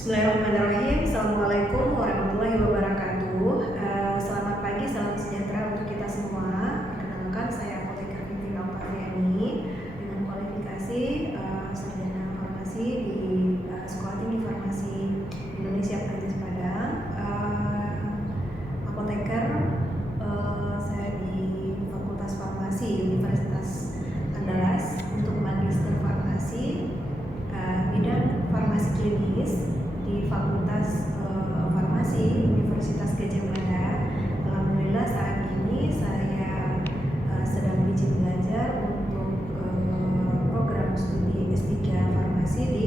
Bismillahirrahmanirrahim. Assalamualaikum warahmatullahi wabarakatuh. Selamat pagi, salam sejahtera untuk kita semua. Perkenalkan, saya Apoteker Binti Oktaviani dengan kualifikasi sarjana farmasi di Sekolah Tinggi Farmasi Indonesia Perintis Padang. Apoteker, saya di Fakultas Farmasi Universitas Andalas untuk magister farmasi bidang farmasi klinis di Fakultas Farmasi Universitas Gadjah Mada. Alhamdulillah saat ini saya sedang izin belajar untuk program studi S3 Farmasi di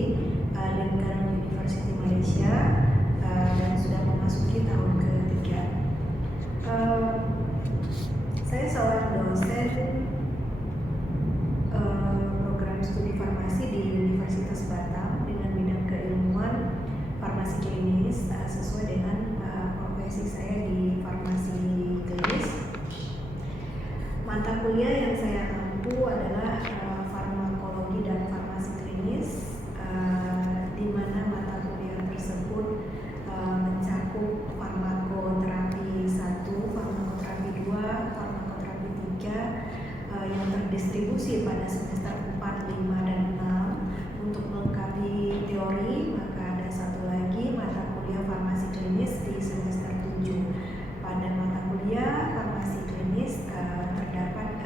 lingkaran University Malaysia dan sudah memasuki tahun ketiga. Saya seorang dosen program studi farmasi di Universitas Batam dengan bidang keilmuan farmasi klinis sesuai dengan profesi saya di farmasi klinis. Mata kuliah yang saya ampu adalah farmakologi dan farmasi klinis, di mana mata kuliah tersebut mencakup farmakoterapi 1, farmakoterapi 2, farmakoterapi 3 yang terdistribusi pada semester 4, 5, dan 6. Untuk melengkapi teori, maka ada satu lagi mata kuliah farmasi klinis di semester 7. Pada mata kuliah farmasi klinis terdapat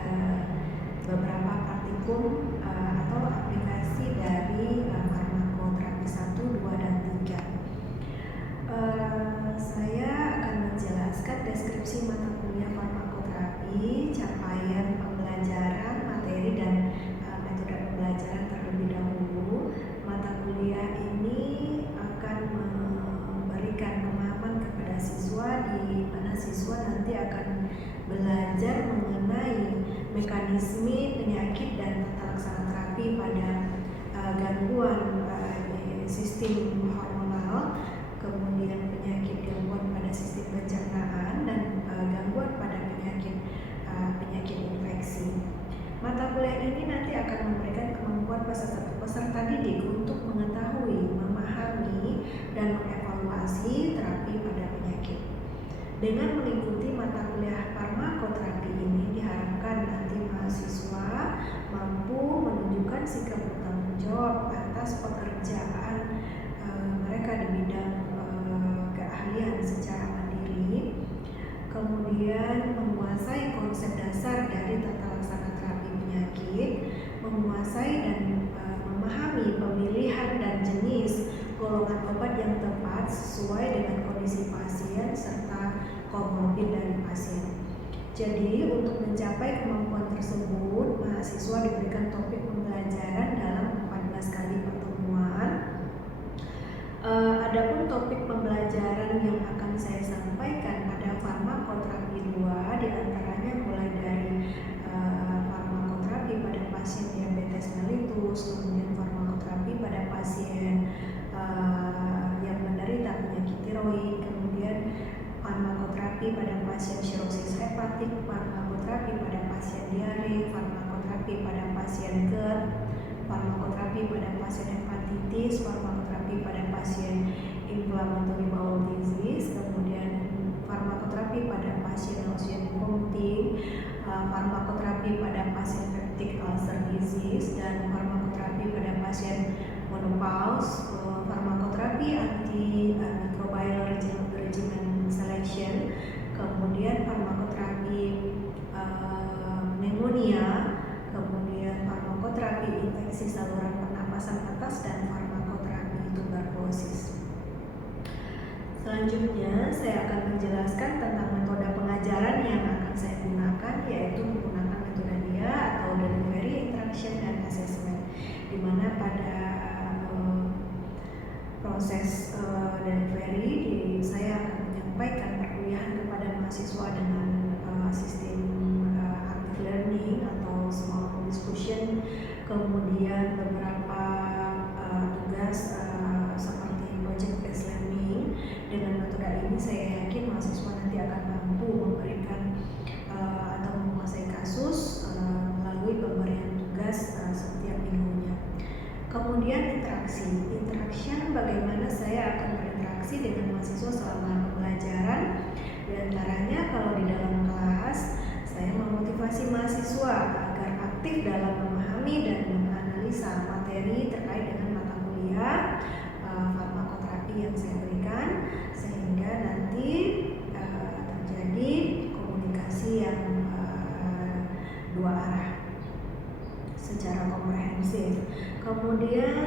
beberapa praktikum atau aplikasi dari farmakoterapi 1, 2, dan 3. Saya akan menjelaskan deskripsi mata kuliah farmakoterapi, capaian pembelajaran, materi, dan metode pembelajaran terlebih dahulu. Mata kuliah ini akan memberikan pemahaman kepada siswa, di mana siswa nanti akan belajar mengenai mekanisme penyakit dan tata laksana terapi pada gangguan sistem hormonal, kemudian penyakit gangguan pada sistem pencernaan, dan gangguan pada penyakit infeksi. Mata kuliah ini nanti akan memberikan kemampuan peserta didik untuk mengetahui, memahami, dan mengevaluasi terapi pada penyakit. Dengan mengikuti mata kuliah farmakoterapi ini, diharapkan nanti mahasiswa mampu menunjukkan sikap bertanggung jawab atas pekerjaan mereka di bidang keahlian secara mandiri, kemudian menguasai konsep dasar dari tata laksana terapi penyakit, menguasai dan memahami pemilihan dan jenis golongan obat yang tepat sesuai dengan kondisi pasien serta komorbid dari pasien. Jadi untuk mencapai kemampuan tersebut, mahasiswa diberikan topik pembelajaran dalam 14 kali pertemuan. Adapun topik pembelajaran yang akan saya sampaikan pada farmakoterapi 2 diantaranya mulai dari farmakoterapi pada pasien diabetes mellitus, kemudian farmakoterapi pada pasien yang menderita penyakit tiroid, kemudian farmakoterapi pada pasien sirosis hepatik, farmakoterapi pada pasien diare, farmakoterapi pada pasien GERD, farmakoterapi pada pasien hepatitis, farmakoterapi pada pasien inflammatory bowel disease, kemudian farmakoterapi pada pasien nausea vomiting, farmakoterapi pada pasien peptic ulcer disease, dan farmakoterapi pada pasien menopause, farmakoterapi antimicrobial regimen selection, kemudian farmakoterapi pneumonia, kemudian farmakoterapi infeksi saluran pernapasan atas, dan farmakoterapi tuberkulosis. Selanjutnya saya akan menjelaskan tentang metode pengajaran yang akan saya gunakan, yaitu menggunakan metode DIA atau Delivery, Interaction, dan Assessment, di mana pada proses delivery saya akan menyampaikan perkuliahan kepada mahasiswa dengan sistem active learning atau small group discussion, kemudian beberapa tugas seperti project based learning. Dengan metode ini saya yakin mahasiswa nanti akan mampu memberikan atau menguasai kasus melalui pemberian tugas setiap minggunya. Kemudian interaksi. Interaction bagaimana mana saya akan berinteraksi dengan mahasiswa selama pembelajaran. Di antaranya kalau di dalam kelas, saya memotivasi mahasiswa agar aktif dalam memahami dan menganalisa materi terkait dengan mata kuliah farmakoterapi yang saya berikan, sehingga nanti terjadi komunikasi yang dua arah secara komprehensif. Kemudian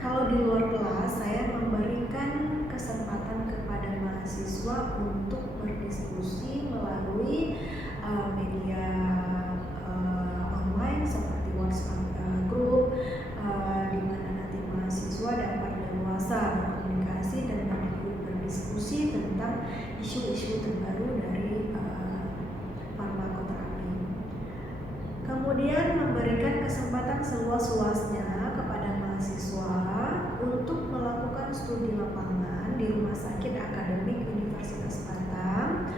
kalau di luar kelas, saya memberikan kesempatan kepada mahasiswa untuk berdiskusi melalui media online seperti WhatsApp group, di mana nanti mahasiswa dapat leluasa berkomunikasi dan berdiskusi tentang isu-isu terbaru dari farmakoterapi. Kemudian memberikan kesempatan seluas-luasnya kepada mahasiswa untuk melakukan studi lapangan di Rumah Sakit Akademik Universitas Batam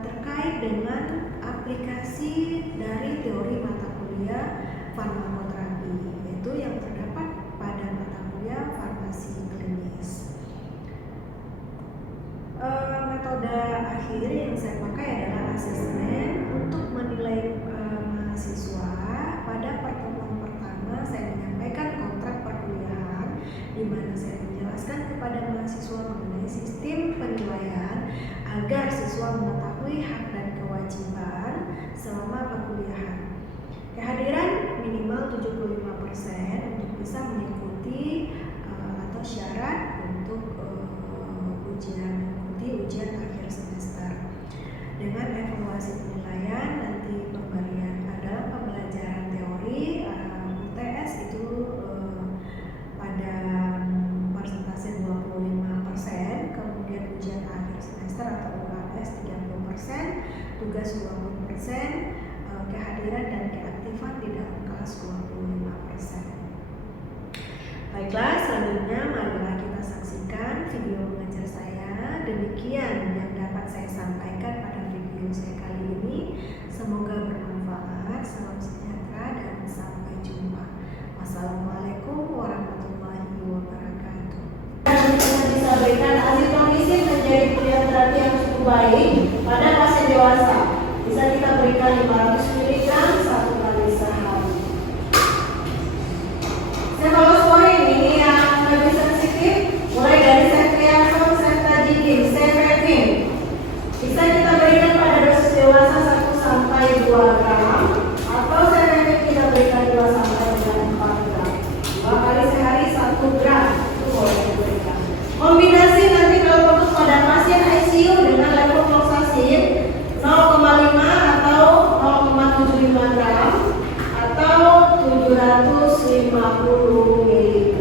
terkait dengan aplikasi dari teori mata kuliah farmakoterapi, yaitu yang terdapat pada mata kuliah farmasi klinis. Metode akhir yang saya pakai adalah asesmen untuk menilai mahasiswa. Pada pertemuan pertama saya menyampaikan kontrak perkuliahan, di mana saya menjelaskan kepada mahasiswa mengenai sistem penilaian agar siswa mengetahui hak dan kewajiban selama perkuliahan. Kehadiran minimal 75% untuk bisa mengikuti atau syarat untuk ujian akhir semester. Dengan evaluasi penilaian, nanti pemberian dalam pembelajaran teori UTS itu pada persentase 25%, kemudian ujian akhir semester atau UAS 30%, tugas 20%, kehadiran dan keaktifan di dalam kelas 25%. Baiklah, selanjutnya marilah kita saksikan video mengajar saya. Demikian yang dapat saya sampaikan pada video saya kali ini. Semoga bermanfaat. Salam sejahtera dan sampai jumpa. Wassalamualaikum warahmatullahi wabarakatuh. Kita bisa berikan azitromisin menjadi pilihan terapi yang cukup baik pada pasien dewasa. Bisa kita berikan 500 mg 1 kali sehari. Cefalosporin ini yang lebih sensitif, mulai dari ceftriaxone, ceftazidime, cefepime. Bisa kita berikan pada dosis dewasa 1 sampai 2 gram, atau cefepime kita berikan 2 sampai 4 gram. 2 kali sehari 1 gram itu boleh diberikan. Kombinasi nanti kalau untuk pada pasien ICU dengan levofloxacin 0,5 atau 0,75 gram atau 750 mg.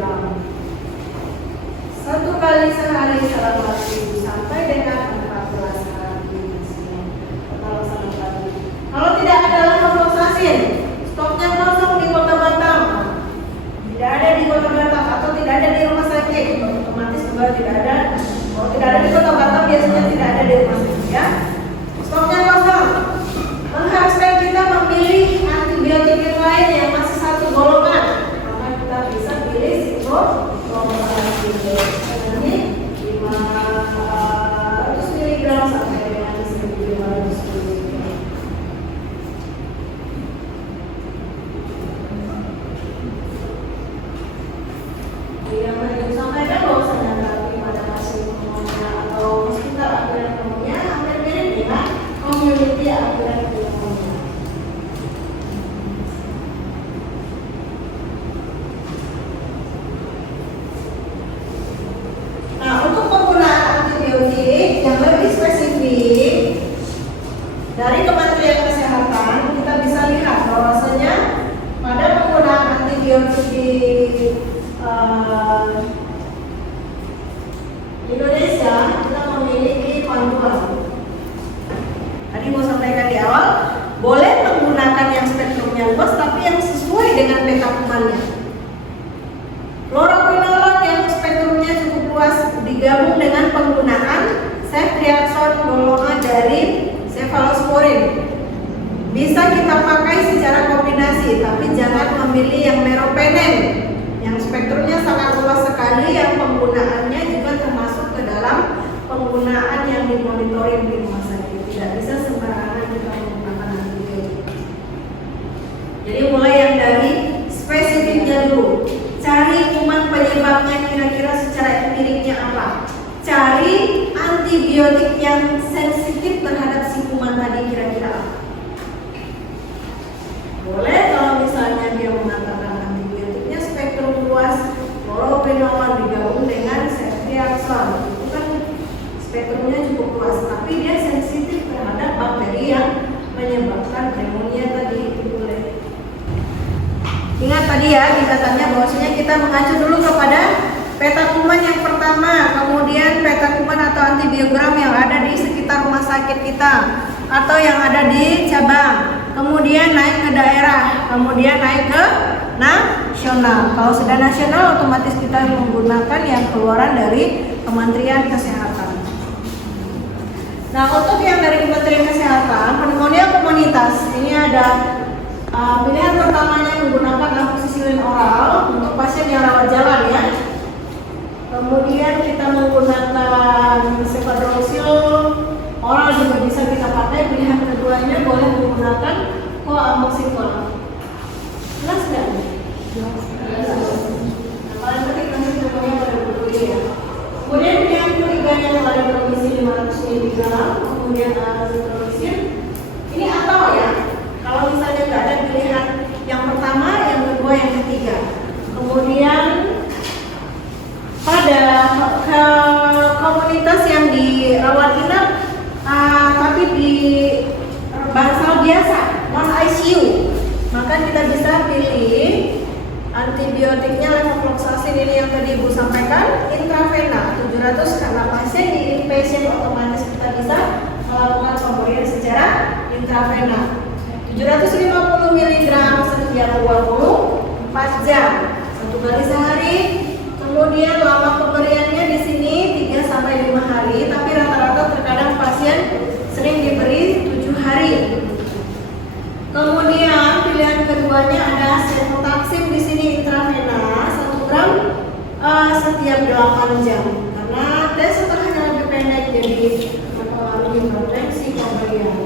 1 kali sehari selama 1 sampai dengan 14 hari. Kalau tidak ada levofloxacin, stoknya kosong di Kota Batam, tidak ada di Kota Batam atau tidak ada di rumah sakit, otomatis juga tidak ada. Kalau tidak ada di Kota Batam biasanya tidak ada di rumah sakit, ya. Stoknya kosong. Mengharuskan kita memilih antibiotik yang lain yang masih satu golongan, maka kita bisa pilih ciprofloxacin. Ini 500 mg sampai dengan 1.500 mg. Yang tadi disampaikan bahwasanya terapi pada pasien pneumonia atau hospital akurat pneumonia hampir mirip dengan community akurat pneumonia. Nah, untuk penggunaan antibiotik yang lebih spesifik dari Kementerian Kesehatan, kita bisa lihat bahwasanya pada penggunaan antibiotik di Indonesia kita memiliki panduan. Tadi mau sampaikan di awal, boleh menggunakan yang spektrumnya luas tapi yang sesuai dengan peta kumannya. Fluoroquinolone yang spektrumnya cukup luas digabung dengan penggunaan ceftriaxone golongan dari cefalosporin. Bisa kita pakai secara kombinasi, tapi jangan memilih yang meropenem yang spektrumnya spektrumnya sangat luas sekali yang penggunaannya juga termasuk ke dalam penggunaan yang dimonitoring di rumah sakit. Tidak bisa sembarangan kita menggunakan antibiotik. Jadi mulai yang dari spesifiknya dulu. Cari kuman penyebabnya kira-kira secara empiriknya apa. Cari antibiotik yang sensitif terhadap si kuman tadi kira-kira apa. Boleh kalau misalnya dia mengatakan antibiotiknya spektrum luas, fluoroquinolone digabung dengan ceftriaxone. Itu kan spektrumnya cukup luas, tapi dia sensitif terhadap bakteri yang menyebabkan pneumonia tadi. Itu boleh. Ingat tadi ya tingkatannya bahwasanya kita mengacu dulu kepada peta kuman yang pertama, kemudian peta kuman atau antibiogram yang ada di sekitar rumah sakit kita atau yang ada di cabang, kemudian naik ke daerah, kemudian naik ke nasional. Kalau sudah nasional otomatis kita menggunakan yang keluaran dari Kementerian Kesehatan. Nah, untuk yang dari Kementerian Kesehatan, pneumonia komunitas ini ada pilihan pertamanya menggunakan amoxicillin oral untuk pasien yang rawat jalan ya. Kemudian kita menggunakan cefadroxil oral juga bisa kita pakai. Pilihan keduanya boleh menggunakan coamoxicillin. Jelas nggak? Jelas. Nah, paling penting nanti semuanya pada dulu ya. Kemudian yang ketiganya clarithromycin 500 mg, kemudian azithromycin. Ini atau ya. Kalau misalnya nggak ada pilihan yang pertama, yang kedua, yang ketiga. Kemudian pada komunitas yang dirawat inap tapi di bangsal biasa, non ICU, maka kita bisa pilih antibiotiknya levofloxacin ini yang tadi Ibu sampaikan, intravena 700 karena pasien di inpatient otomatis kita bisa melakukan pemberian secara intravena. 750 mg setiap 24 jam, 1 kali sehari. Kemudian lama pemberiannya di sini 3 sampai 5 hari, tapi rata-rata terkadang pasien sering diberi 7 hari. Kemudian pilihan keduanya ada cefotaxime di sini intravena 1 gram setiap 8 jam. Karena tes setengahnya lebih pendek jadi mempengaruhi potensi pemberian.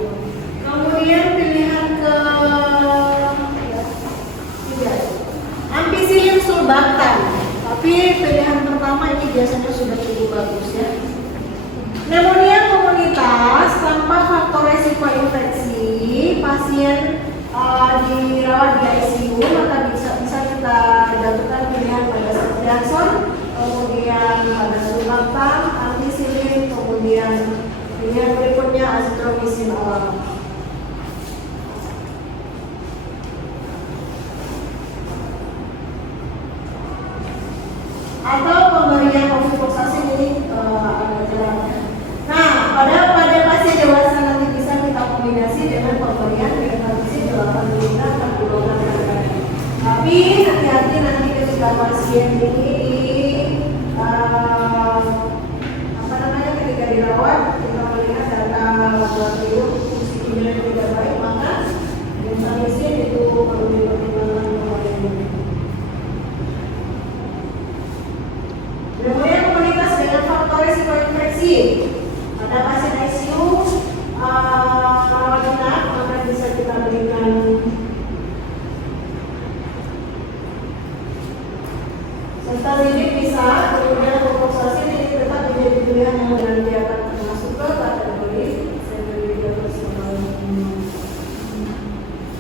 Kemudian pilihan ketiga ampicillin sulbactam. Tapi pilihan pertama ini biasanya sudah cukup bagus ya. Pneumonia komunitas tanpa faktor resiko infeksi, pasien dirawat di ICU, maka bisa kita jatuhkan pilihan pada ceftriaxone, kemudian pada sulbactam, ampicillin, kemudian pilihan berikutnya azithromycin oral. Atau pemberian levofloxacin ini ada jalannya. Nah, pada pasien dewasa nanti bisa kita kombinasi dengan pemberian venlafaxine 8 mg per kilogram. Tapi hati-hati nanti ketika pasien ini ketika dirawat kita melihat data laboratorium fungsi ginjal yang tidak baik, maka venlafaxine itu perlu dipertimbangkan pemberiannya. Kemudian komunitas dengan faktor risiko infeksi. Pada pasien ICU rawat inap, maka bisa kita berikan ceftazidim bisa, kemudian levofloxacin ini tetap menjadi pilihan yang nanti akan termasuk ke kategori sekunderial.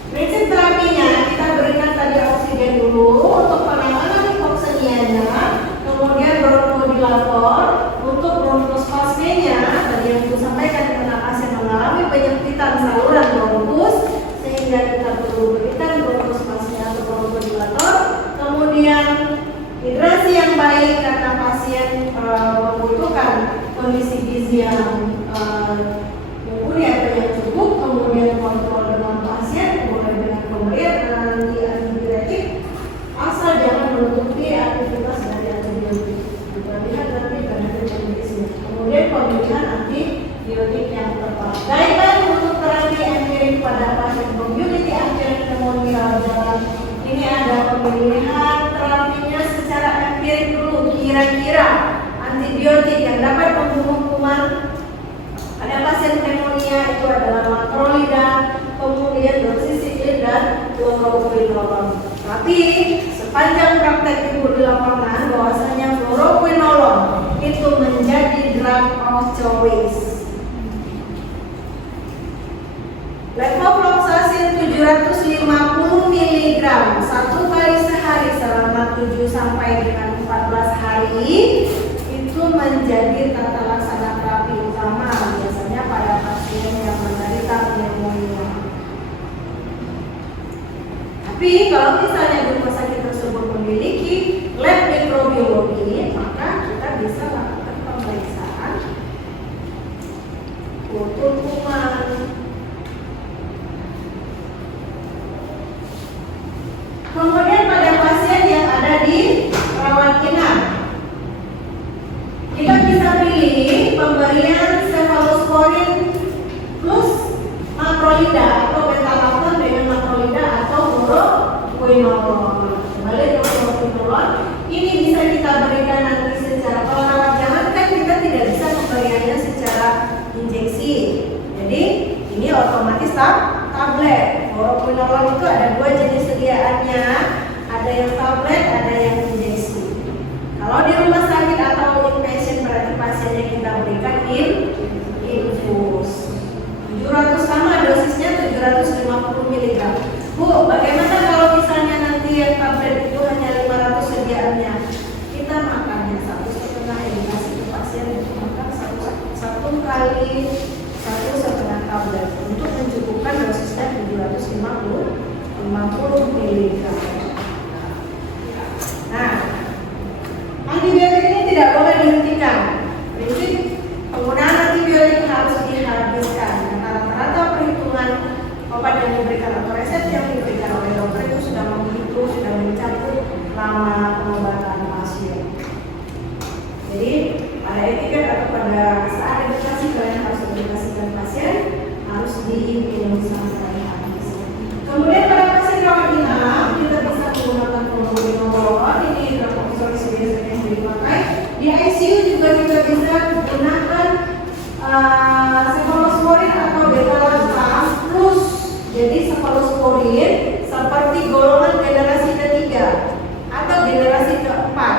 Prinsip terapinya kita berikan tadi oksigen dulu untuk penanganan hipoksemianya. Kemudian bronchodilator untuk bronkospasmenya tadi yang Ibu sampaikan karena pasien mengalami penyempitan saluran bronkus sehingga kita perlu berikan bronkospasmia atau bronchodilator. Kemudian hidrasi yang baik karena pasien membutuhkan kondisi gizi yang mumpuni atau yang cukup. Kemudian kontrol dengan pasien mulai dengan pemberian antidiuretik asal jangan menutupi aktivitas dari antibiotik. Kita lihat nanti benefit medisnya. Kemudian pemilihan antibiotik yang tepat. Guideline untuk terapi empirik pada pasien community acquired pneumonia jalan. Ini ada pemilihan terapinya secara antibiotik yang dapat membunuh kuman pada pasien pneumonia itu adalah makrolida, kemudian doxycycline dan fluoroquinolone. Tapi sepanjang praktek ibu di lapangan bahwasanya fluoroquinolone itu menjadi drug of choice. Levofloxacin 750 mg satu kali sehari selama 7 sampai dengan 14 hari itu menjadi tata laksana terapi utama biasanya pada pasien yang menderita pneumonia. Tapi kalau misalnya di rumah sakit tersebut memiliki lab mikrobiologi, maka kita bisa lakukan pemeriksaan kultur kuman. Kemudian pada pasien yang ada di rawat inap, kita bisa pilih pemberian cephalosporin plus makrolida atau beta-lactam dengan makrolida atau fluoroquinolone. Kembali ke fluoroquinolone, ini bisa kita berikan nanti secara perawat. Jangankan kita tidak bisa memberikannya secara injeksi. Jadi ini otomatis tablet. Fluoroquinolone itu ada 2 jenis sediaannya, ada yang tablet, ada yang injeksi. Kalau di rumah sakit atau inpatient berarti pasiennya kita berikan infus. 700 sama dosisnya 750 mg. Bu, bagaimana kalau misalnya nanti yang tablet itu hanya 500 sediaannya? Kita makannya 1,5 edukasi ke pasien untuk makan satu kali 1,5 tablet untuk mencukupkan dosisnya 750 mg. Nah, antibiotik ini tidak boleh dihentikan. Prinsip penggunaan antibiotik harus dihabiskan. Rata-rata perhitungan obat yang diberikan atau resep yang diberikan oleh dokter itu sudah menghitung, sudah mencakup lama pengobatan pasien. Jadi pada etiket atau pada saat edukasi kalian harus edukasikan pasien harus diminum sampai habis. Kemudian pada pasien rawat inap kita bisa menggunakan fluoroquinolone. Ini drug biasanya yang dipakai. Di ICU juga kita bisa menggunakan cephalosporin atau beta-lactam plus. Jadi cephalosporin seperti golongan generasi ketiga atau generasi keempat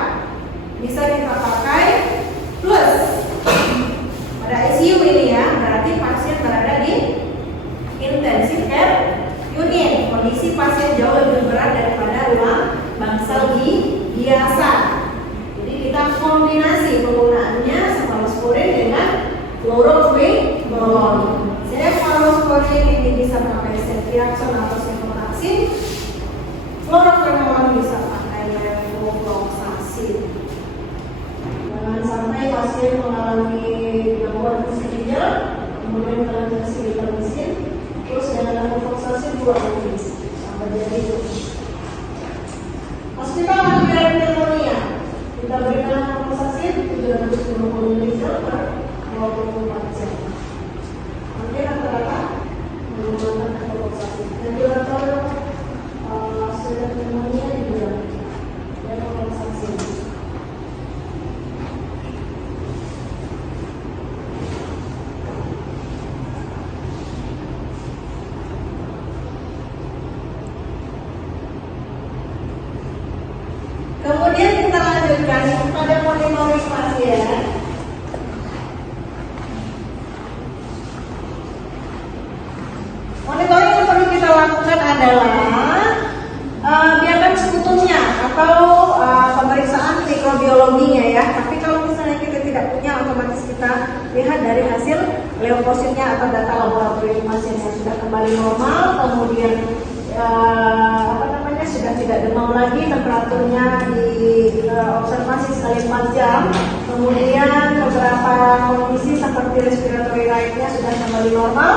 bisa kita pakai plus. Pada ICU ini ya, berarti pasien berada di intensive care unit. Kondisi pasien jauh lebih berat daripada ruang bangsal biasa. Jadi kita kombinasi penggunaannya cephalosporin dengan fluoroquinolone. Cephalosporin ini bisa pakai ceftriaxone atau cefotaxime. Fluoroquinolone bisa pakai levofloxacin. Jangan sampai pasien mengalami gangguan fungsi ginjal, kemudian transfusi vitamin, terus dengan levofloxacin 2 kali sampai jadi itu. Hospital antibiotik pneumonia kita berikan levofloxacin 750 mg per 24 jam. Nanti rata-rata menggunakan levofloxacin. Ventilator sudah pneumonia juga levofloxacin. Kemudian kita lanjutkan pada monitoring pasien. Monitoring yang perlu kita lakukan adalah biarkan sekutumnya atau pemeriksaan mikrobiologinya ya. Tapi kalau misalnya kita tidak punya, otomatis kita lihat dari hasil leukositnya atau data laboratorium pasien yang sudah kembali normal, kemudian sudah tidak demam lagi, temperaturnya diobservasi sekali 4 jam, kemudian beberapa kondisi seperti respiratory rate-nya sudah kembali normal,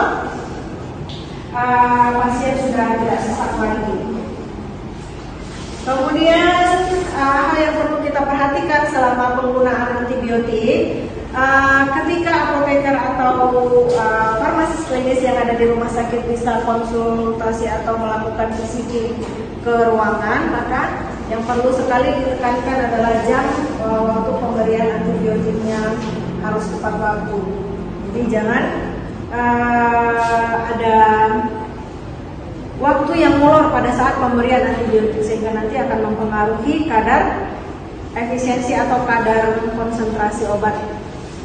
pasien sudah tidak sesak lagi. Kemudian hal yang perlu kita perhatikan selama penggunaan antibiotik, ketika apoteker atau farmasis klinis yang ada di rumah sakit bisa konsultasi atau melakukan visiting ke ruangan, maka yang perlu sekali ditekankan adalah jam waktu pemberian antibiotik harus tepat waktu. Jadi jangan ada waktu yang molor pada saat pemberian antibiotik sehingga nanti akan mempengaruhi kadar efisiensi atau kadar konsentrasi obat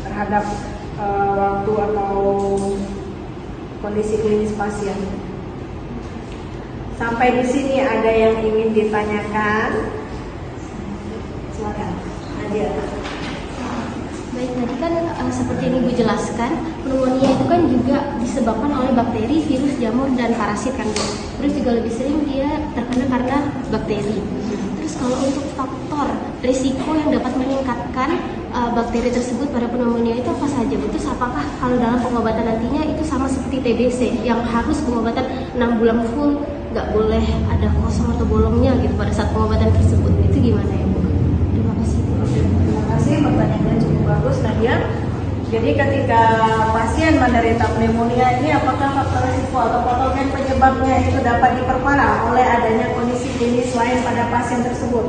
terhadap waktu atau kondisi klinis pasien. Sampai di sini ada yang ingin ditanyakan? Silakan. Nadia. Baik, tadi kan seperti yang Ibu jelaskan, pneumonia itu kan juga disebabkan oleh bakteri, virus, jamur, dan parasit kan Bu. Terus juga lebih sering dia terkena karena bakteri. Terus kalau untuk faktor risiko yang dapat meningkatkan bakteri tersebut pada pneumonia itu apa saja Bu? Terus apakah kalau dalam pengobatan nantinya itu sama seperti TBC yang harus pengobatan 6 bulan full, nggak boleh ada kosong atau bolongnya gitu pada saat pengobatan tersebut? Itu gimana ya Bu? Terima kasih. Terima kasih, pertanyaannya cukup bagus Nadia. Jadi ketika pasien menderita pneumonia ini apakah faktor risiko atau patogen penyebabnya itu dapat diperparah oleh adanya kondisi klinis lain pada pasien tersebut?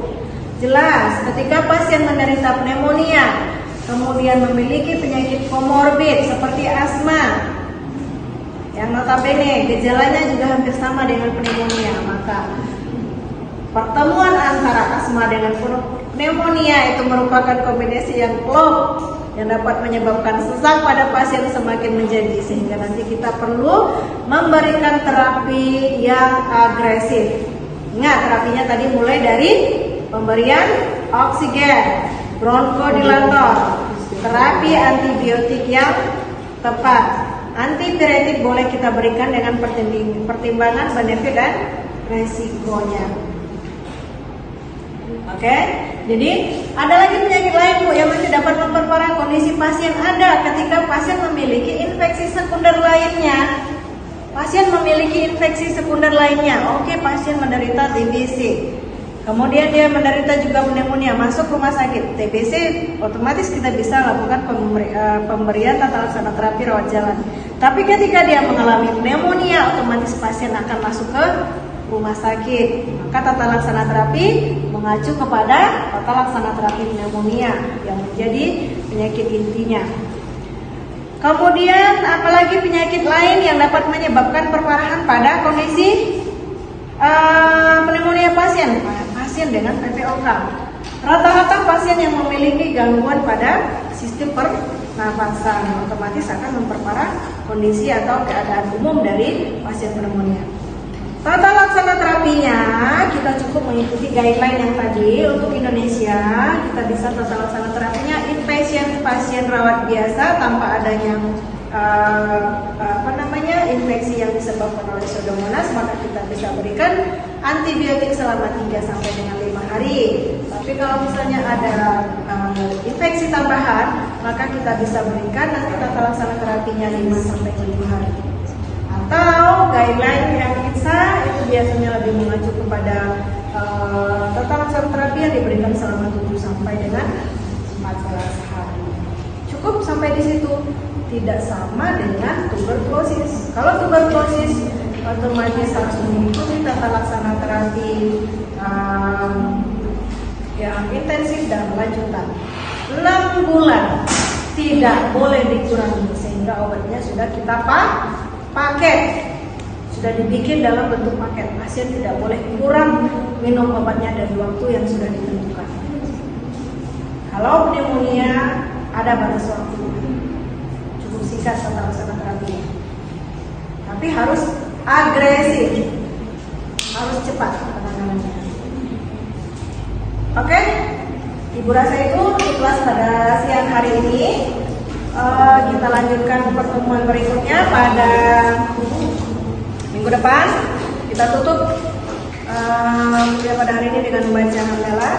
Jelas, ketika pasien menderita pneumonia kemudian memiliki penyakit komorbid seperti asma yang notabene gejalanya juga hampir sama dengan pneumonia, maka pertemuan antara asma dengan pneumonia itu merupakan kombinasi yang klop yang dapat menyebabkan sesak pada pasien semakin menjadi, sehingga nanti kita perlu memberikan terapi yang agresif. Ingat, terapinya tadi mulai dari pemberian oksigen, bronkodilator, terapi antibiotik yang tepat. Antipiretik boleh kita berikan dengan pertimbangan benefit dan resikonya. Oke, jadi ada lagi penyakit lain Bu yang nanti dapat memperparah kondisi pasien. Ada ketika pasien memiliki infeksi sekunder lainnya. Pasien memiliki infeksi sekunder lainnya. Oke, pasien menderita TBC. Kemudian dia menderita juga pneumonia, masuk rumah sakit. TBC otomatis kita bisa lakukan pemberian tata laksana terapi rawat jalan. Tapi ketika dia mengalami pneumonia, otomatis pasien akan masuk ke rumah sakit. Maka tata laksana terapi mengacu kepada tata laksana terapi pneumonia yang menjadi penyakit intinya. Kemudian apalagi penyakit lain yang dapat menyebabkan perparahan pada kondisi pneumonia pasien dengan PPOK. Rata-rata pasien yang memiliki gangguan pada sistem pernafasan otomatis akan memperparah kondisi atau keadaan umum dari pasien pneumonia. Tata laksana terapinya kita cukup mengikuti guideline yang tadi. Untuk Indonesia kita bisa tata laksana terapinya inpatient pasien rawat biasa tanpa adanya infeksi yang disebabkan oleh Pseudomonas, maka kita bisa berikan antibiotik selama 3 sampai dengan 5 hari. Tapi kalau misalnya ada infeksi tambahan, maka kita bisa berikan nanti tata laksana terapinya 5 sampai 7 hari. Atau guideline yang bisa itu biasanya lebih mengacu kepada tata laksana terapi yang diberikan selama 7 sampai dengan 14 hari. Cukup sampai di situ. Tidak sama dengan tuberkulosis. Kalau tuberkulosis otomatis harus mengikuti tata laksana terapi yang intensif dan lanjutan. 6 bulan tidak boleh dikurangi sehingga obatnya sudah kita paket, sudah dibikin dalam bentuk paket. Pasien tidak boleh kurang minum obatnya dari waktu yang sudah ditentukan. Kalau pneumonia ada batas waktu. Singkat tata laksana terapi, tapi harus agresif, harus cepat penanganannya. Oke, Ibu rasa itu kelas pada siang hari ini. Kita lanjutkan pertemuan berikutnya pada minggu depan. Kita tutup pada hari ini dengan membaca hamdalah.